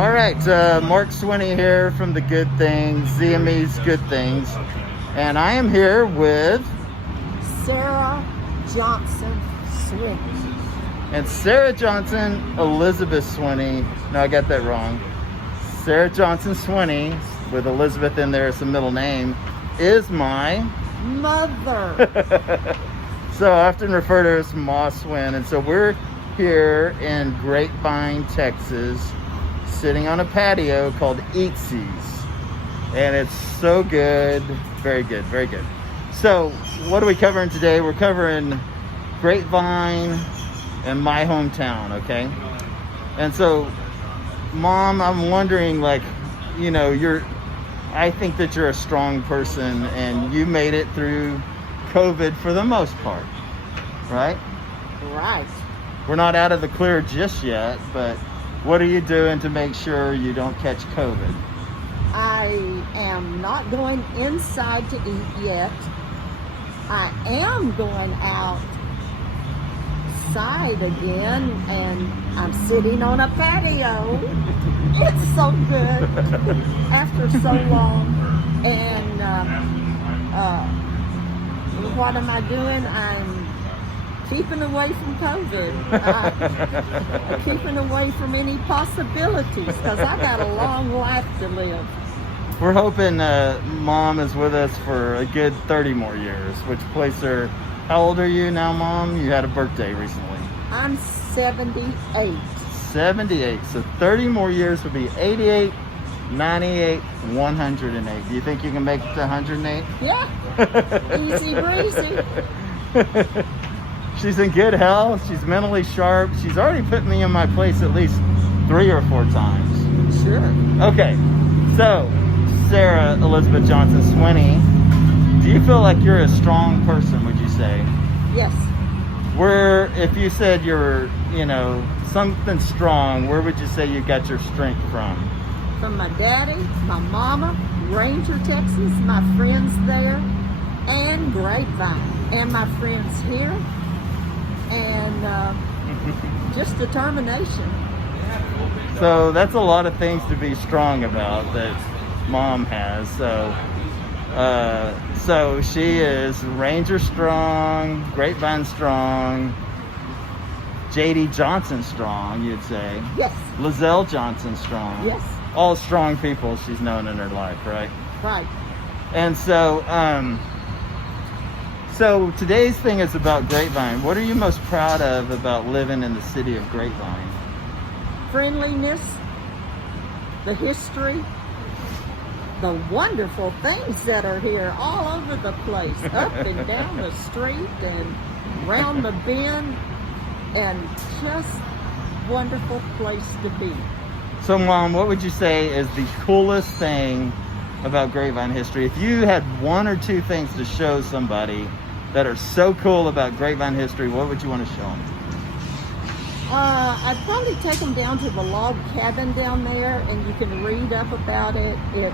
All right, Mark Swinney here from The Good Things, ZME's Good Things. And I am here with Sarah Johnson Swinney. And Sarah Johnson Elizabeth Swinney. No, I got that wrong. Sarah Johnson Swinney, with Elizabeth in there as a middle name, is my mother. So I often refer to her as Ma Swin. And so we're here in Grapevine, Texas, sitting on a patio called Eatsies. And it's so good. Very good, very good. So what are we covering today? We're covering Grapevine and my hometown, okay? And so, Mom, I'm wondering, like, you know, I think that you're a strong person and you made it through COVID for the most part, right? Right. We're not out of the clear just yet, but what are you doing to make sure you don't catch COVID? I am not going inside to eat yet. I am going outside again, and I'm sitting on a patio. It's so good after so long. And what am I doing? I'm keeping away from COVID. I'm keeping away from any possibilities because I got a long life to live. We're hoping Mom is with us for a good 30 more years, which places her. How old are you now, Mom? You had a birthday recently. I'm 78. 78. So 30 more years would be 88, 98, 108. Do you think you can make it to 108? Yeah. Easy breezy. She's in good health. She's mentally sharp. She's already put me in my place at least 3 or 4 times. Sure. Okay. So, Sarah Elizabeth Johnson Swinney, do you feel like you're a strong person, would you say? Yes. If you said you're, you know, something strong, where would you say you got your strength from? From my daddy, my mama, Ranger, Texas, my friends there, and Grapevine, and my friends here, and just determination. So that's a lot of things to be strong about that Mom has. So she is Ranger strong, Grapevine strong, J.D. Johnson strong, you'd say. Yes. Lizelle Johnson strong. Yes. All strong people she's known in her life, right? Right. And so, so today's thing is about Grapevine. What are you most proud of about living in the city of Grapevine? Friendliness, the history, the wonderful things that are here all over the place, up and down the street and round the bend, and just wonderful place to be. So, Mom, what would you say is the coolest thing about Grapevine history? If you had 1 or 2 things to show somebody that are so cool about Grapevine history, what would you want to show them? I'd probably take them down to the log cabin down there, and you can read up about it. It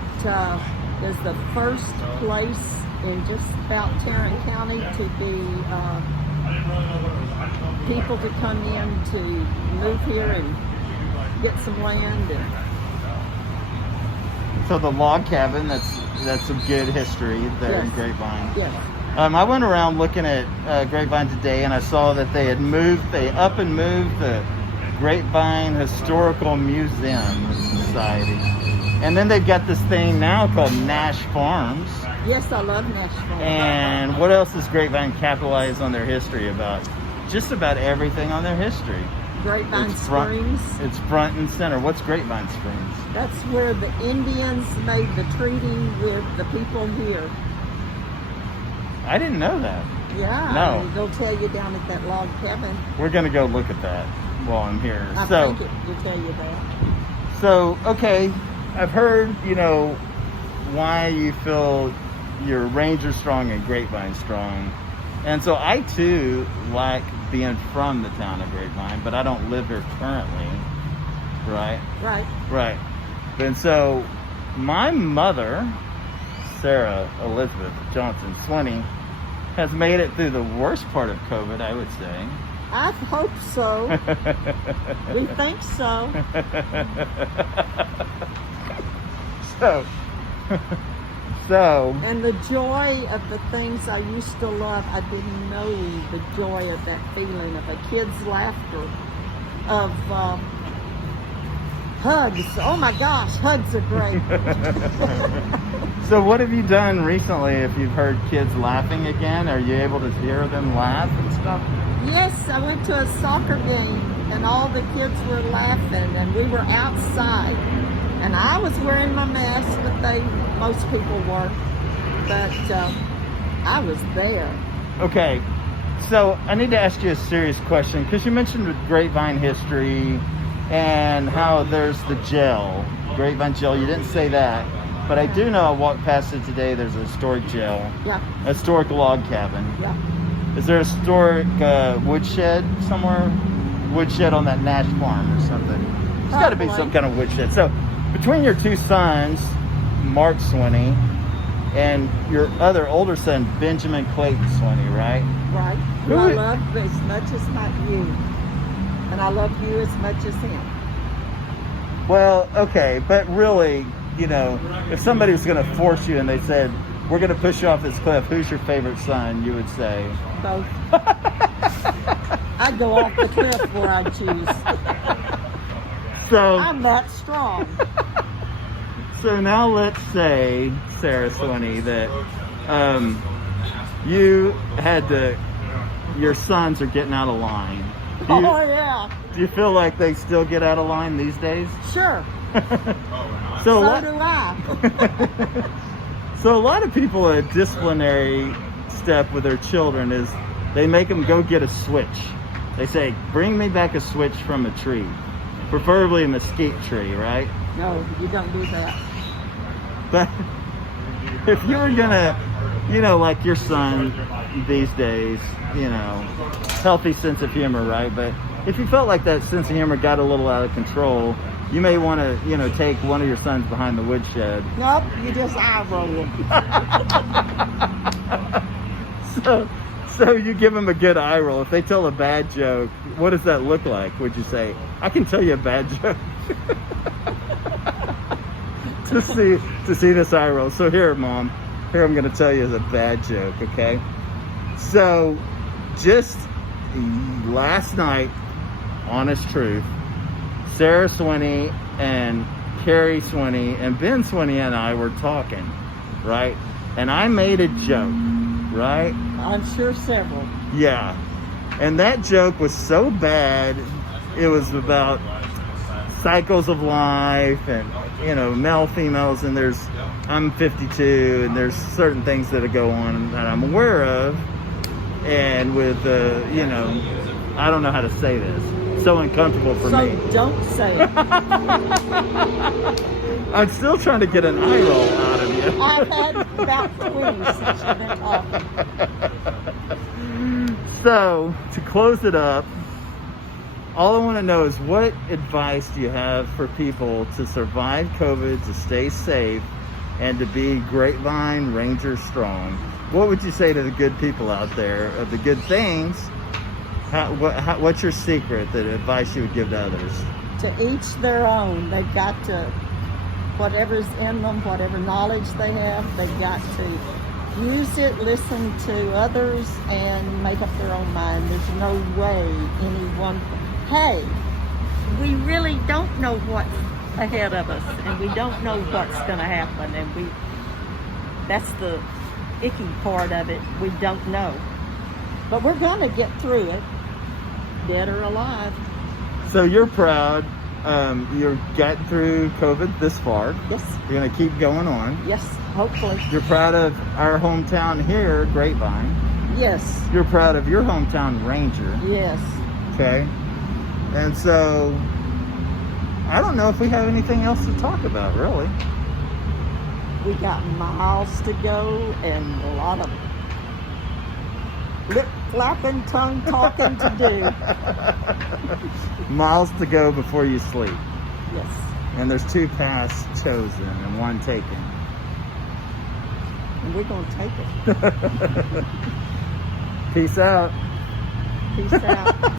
is the first place in just about Tarrant County to be people to come in to move here and get some land. So the log cabin, that's some good history there in Grapevine. Yes. I went around looking at Grapevine today, and I saw that they up and moved the Grapevine Historical Museum Society. And then they've got this thing now called Nash Farms. Yes, I love Nash Farms. And what else does Grapevine capitalize on their history about? Just about everything on their history. Grapevine Springs. It's front and center. What's Grapevine Springs? That's where the Indians made the treaty with the people here. I didn't know that. Yeah. No. They'll tell you down at that log cabin. We're going to go look at that while I'm here. I think it will tell you that. So, okay, I've heard, you know, why you feel you're Ranger strong and Grapevine strong. And so I, too, like being from the town of Grapevine, but I don't live here currently, right? Right. Right. And so my mother, Sarah Elizabeth Johnson Swinney, has made it through the worst part of COVID, I would say. I hope so. We think so. So, And the joy of the things I used to love, I didn't know the joy of that feeling of a kid's laughter, of hugs. Oh my gosh, hugs are great. so what have you done recently if you've heard kids laughing again? Are you able to hear them laugh and stuff? Yes, I went to a soccer game and all the kids were laughing and we were outside. And I was wearing my mask, but most people were. But I was there. Okay, so I need to ask you a serious question because you mentioned Grapevine history and how there's the jail, Grapevine jail. You didn't say that, but I do know I walked past it today. There's a historic jail, Yeah, a historic log cabin. yeah. Is there a historic woodshed somewhere? Woodshed on that Nash farm or something? There's got to be some kind of woodshed. So between your two sons, Mark Swinney, and your other older son, Benjamin Clayton Swinney, right? Right. Who I love as much as not you. And I love you as much as him. Well, okay, but really, you know, if somebody was going to force you and they said, we're going to push you off this cliff, who's your favorite son? You would say? Both. I'd go off the cliff where I choose. So I'm that strong. So now let's say, Sarah Swinney, that you had your sons are getting out of line. Yeah. Do you feel like they still get out of line these days? Sure. So do I. So a lot of people, a disciplinary step with their children is they make them go get a switch. They say, bring me back a switch from a tree, preferably a mesquite tree, right? No, you don't do that. But if you were gonna, you know, like your son these days, you know, healthy sense of humor, right? But if you felt like that sense of humor got a little out of control, you may want to, you know, take one of your sons behind the woodshed. Nope, you just eye roll him. So you give them a good eye roll. If they tell a bad joke, what does that look like? Would you say, I can tell you a bad joke? to see this eye roll. So here, Mom, here I'm going to tell you a bad joke, okay? So just last night, honest truth, Sarah Swinney and Carrie Swinney and Ben Swinney and I were talking, right? And I made a joke, right? I'm sure several. Yeah. And that joke was so bad, it was about cycles of life and, you know, male, females, and I'm 52 and there's certain things that go on that I'm aware of. And with, you know, I don't know how to say this. So uncomfortable for me. So don't say it. I'm still trying to get an eye roll out of you. I've had about 20 since you've been talking. So, to close it up, all I want to know is what advice do you have for people to survive COVID, to stay safe, and to be Grapevine Ranger strong? What would you say to the good people out there of the good things? What's your secret, the advice you would give to others? To each their own. They've got to, whatever's in them, whatever knowledge they have, they've got to use it, listen to others, and make up their own mind. There's no way anyone, hey, we really don't know what's ahead of us, and we don't know what's going to happen, and that's the icky part of it. We don't know. But we're going to get through it, dead or alive. So you're proud. You're getting through COVID this far. Yes. You're going to keep going on. Yes, hopefully. You're proud of our hometown here, Grapevine. Yes. You're proud of your hometown Ranger. Yes. Okay. And so, I don't know if we have anything else to talk about, really. We got miles to go and a lot of lip flapping, tongue talking to do. Miles to go before you sleep. Yes. And there's 2 paths chosen and 1 taken. And we're going to take it. Peace out. Peace out.